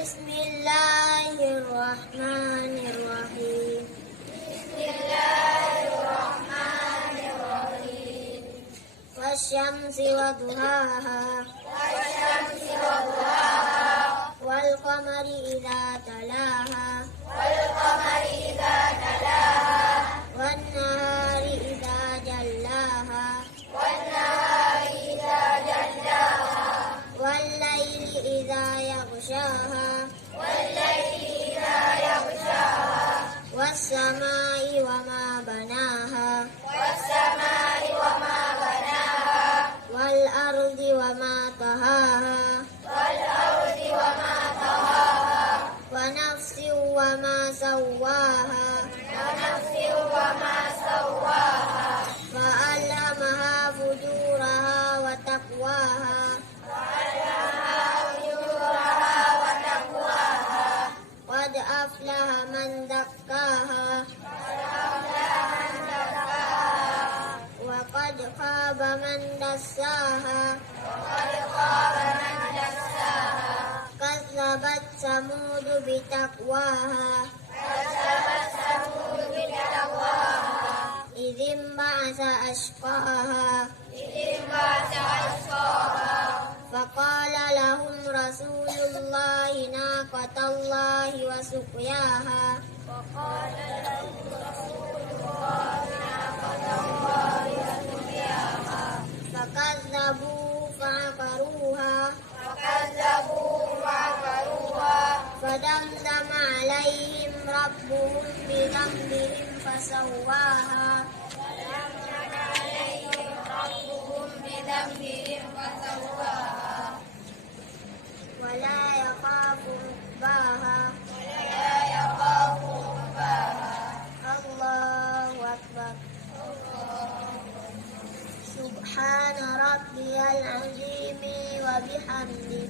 بسم الله الرحمن الرحيم. بسم الله الرحمن الرحيم. والشمس وضحاها. والشمس وضحاها. والقمر إذا تلاها. والقمر إذا تلاها. والنهار إذا جلاها. والنهار إذا جلاها. والليل إذا يغشاها. والليل إذا يغشاها. والسماء وما بناها. والسماء وما بناها. والأرض وما طهاها. والأرض وما طهاها. ونفس وما سواها. ونفس وما سواها. فألهمها فجورها وتقواها. قد أفلح من زكاها. وقد خاب من دساها. كذبت ثمود بتقواها. إذ انبعث أشقاها. فقال لهم رسول الله ناقة الله وسقياها. فكذبوا فعقروها. فدمدم عليهم ربهم بذنبهم فسواها. ولا يخاف عقباها. الله أكبر. سبحان ربي العظيم وبحمده.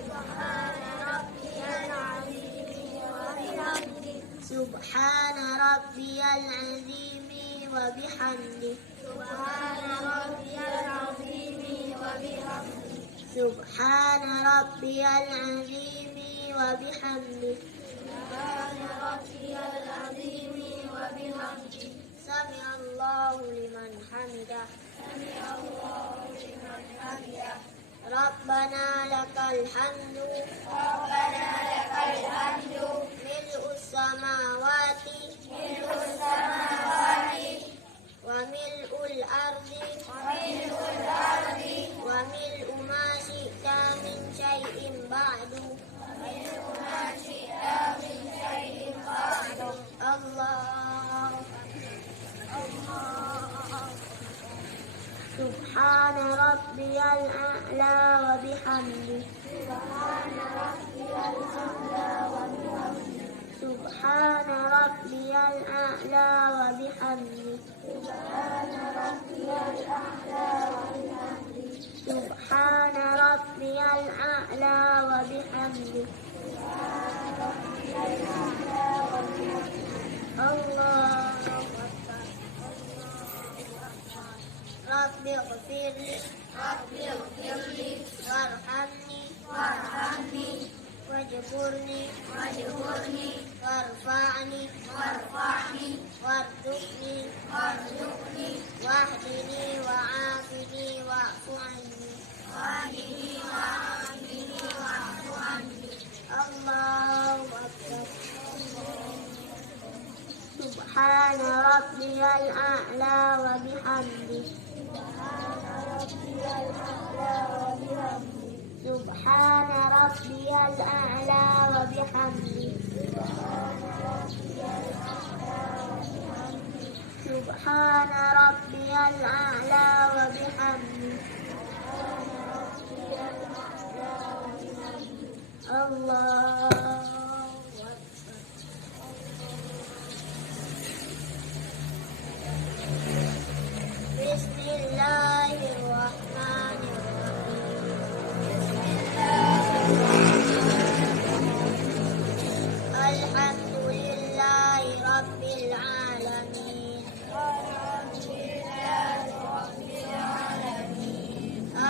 سبحان ربي العظيم وبحمده. سبحان ربي العظيم وبحمده. سبحان ربي العظيم وبحمده. سبحان ربي العظيم وبحمده. سبحان ربي العظيم وبحمده. سمع الله لمن حمده. سمع الله لمن حمده. ربنا لك الحمد. ربنا لك الحمد. ملء السماوات. ملء السماوات. وملء الأرض. وملء الأرض. وملء ما شئت من شيء بعد. وملء ما شئت من شيء بعد. الله. سبحان ربي الأعلى وبحمده. سبحان ربي الأعلى وبحمده. سبحان ربي الأعلى وبحمده. سبحان ربي الأعلى وبحمده. سبحان ربي الأعلى وبحمده. سبحان ربي الأعلى وبحمده. الله أكبر. رب اغفر لي. رب اغفر لي. وارحمني. وارحمني. واجبرني. واجبرني. وارفعني. وارفعني. وارزقني. وارزقني. واهدني وعافني واعف عني. واهدني وعافني واعف عني. الله أكبر. سبحان ربي الأعلى وبحمده. سبحان ربي الأعلى وبحمده. سبحان ربي الأعلى وبحمده. الله. بسم الله الرحمن الرحيم. الحمد لله رب العالمين.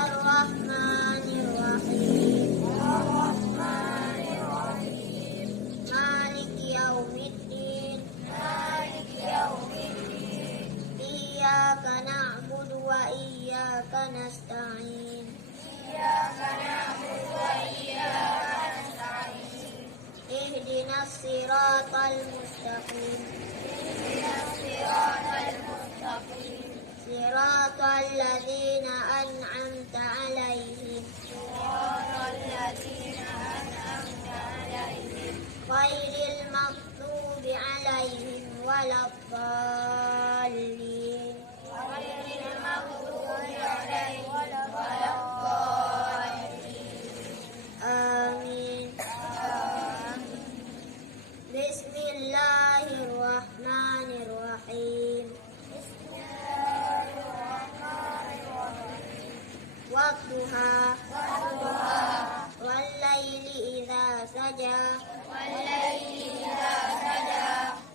الرحمن الرحيم. الصراط المستقيم صراط الذين أنعمت عليهم غير المغضوب عليهم ولا الضالين آمين بسم الله الرحمن الرحيم والضحى والليل إذا سجى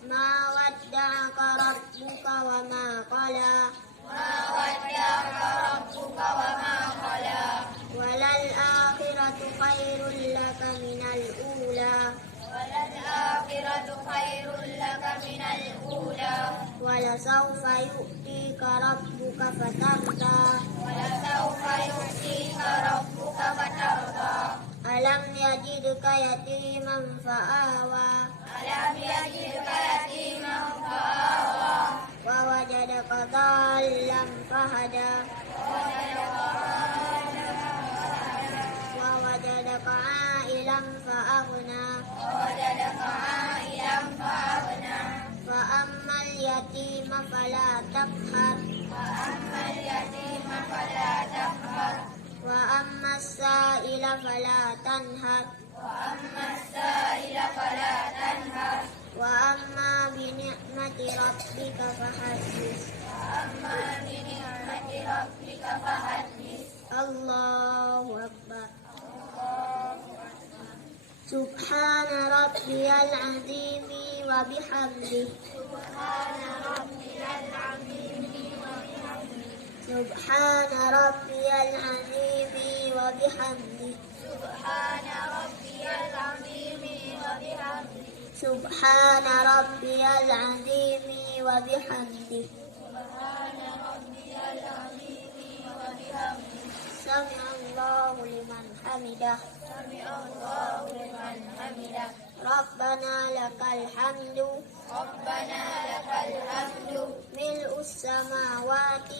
ما ودعك ربك وما قلى وللآخرة خير لك من الأولى ولسوف يؤتيك ربك فترضى ألم يجدك يتيما فآوى ووجدك ضالا فهدى ووجدك عائلا فأغنى فأما اليتيم فلا تقهر وأما السائل فلا تنهر وأما بنعمة ربك فحدث الله أكبر سبحان ربي العظيم وبحمده سبحان ربي العظيم وبحمده سبحان ربي العظيم وبحمده سمع الله لمن حمده ربنا لك الحمد ملء السماوات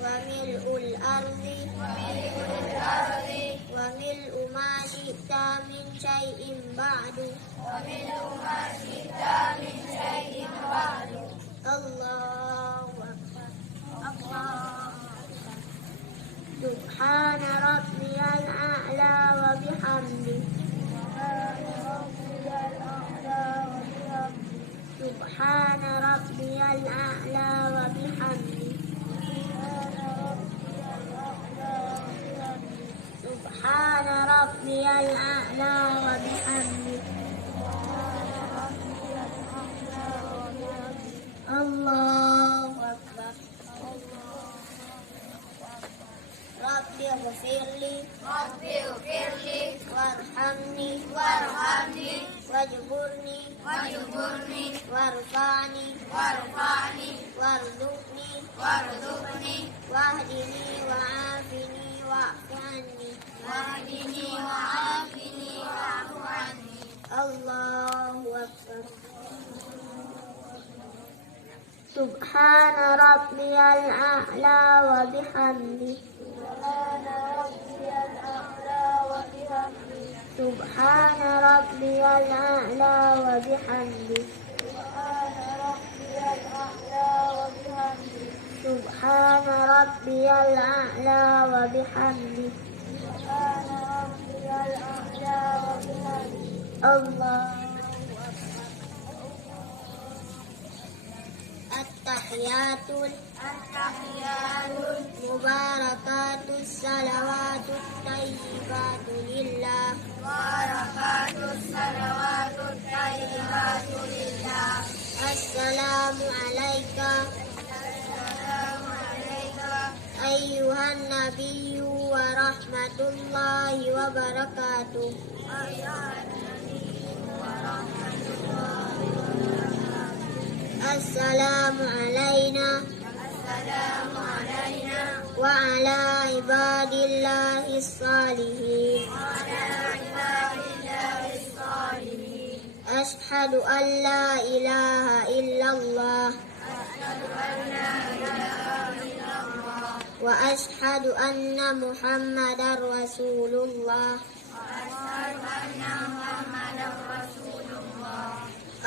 وملء الأرض وملء ما شئت من شيء بعد الله أكبر سبحان ربي الأعلى وبحمده سبحان ربي الأعلى وبحمده سبحان ربي الأعلى وبحمده الله أكبر رب اغفر لي وارحمني واجبرني وارفعني وارزقني واهدني وعافني واعف عني الله أكبر سبحان ربي الأعلى وبحمده سبحان ربي الأعلى وبحمده سبحان ربي الأعلى وبحمده الله التحيات المباركات الصلوات الطيبات لله السلام عليك أيها النبي ورحمة الله وبركاته السلام علينا وعلى عباد الله الصالحين أشهد أن لا إله إلا الله وأشهد أن محمدا رسول الله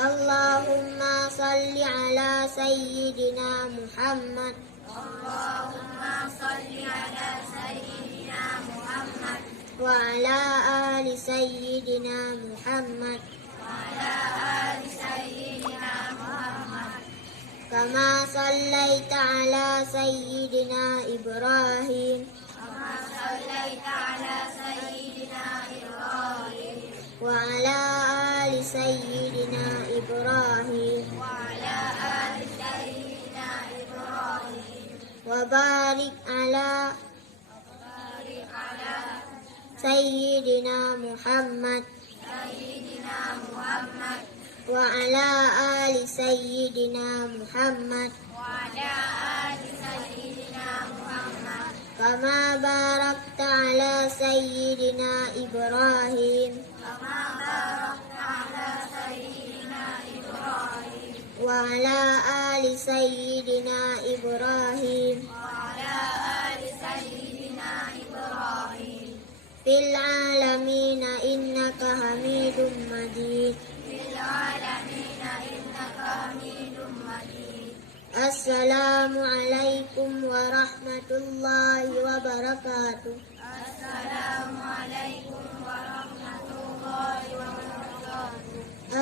اللهم صل على سيدنا محمد وعلى آل سيدنا محمد كما صليت على سيدنا إبراهيم وعلى آل سيدنا إبراهيم وبارك على سيدنا محمد وعلى آل سيدنا محمد كما باركت على سيدنا إبراهيم وعلى آل سيدنا إبراهيم في العالمين إنك حميد مجيد السلام عليكم ورحمة الله وبركاته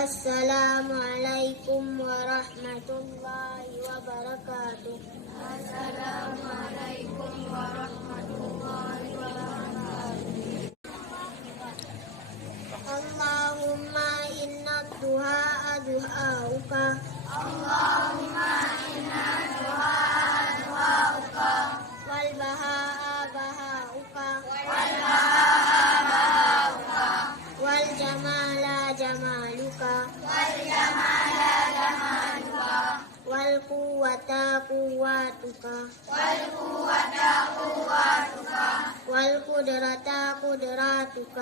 السلام عليكم ورحمة الله وبركاته اللهم إن الدعاء دعاؤك والبهاء بهاؤك والجمال جمالك والقوة قوتك والقدرة قدراتك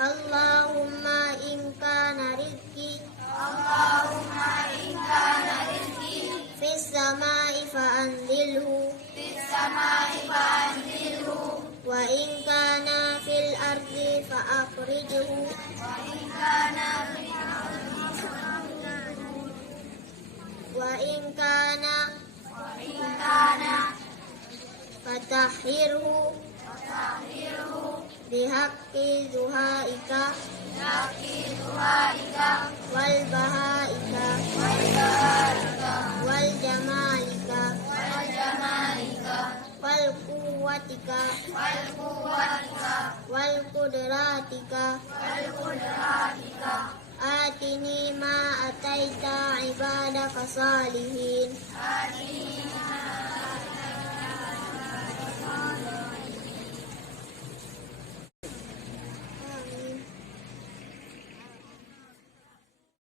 اللهم إن كان رزقي في السماء فأنزله وإن كان في الأرض فأخرجه وإن كان فطهره بحق دعائك والبهائك والجمالك والقوتك والقدراتك آتني ما أتيت عبادك صالحين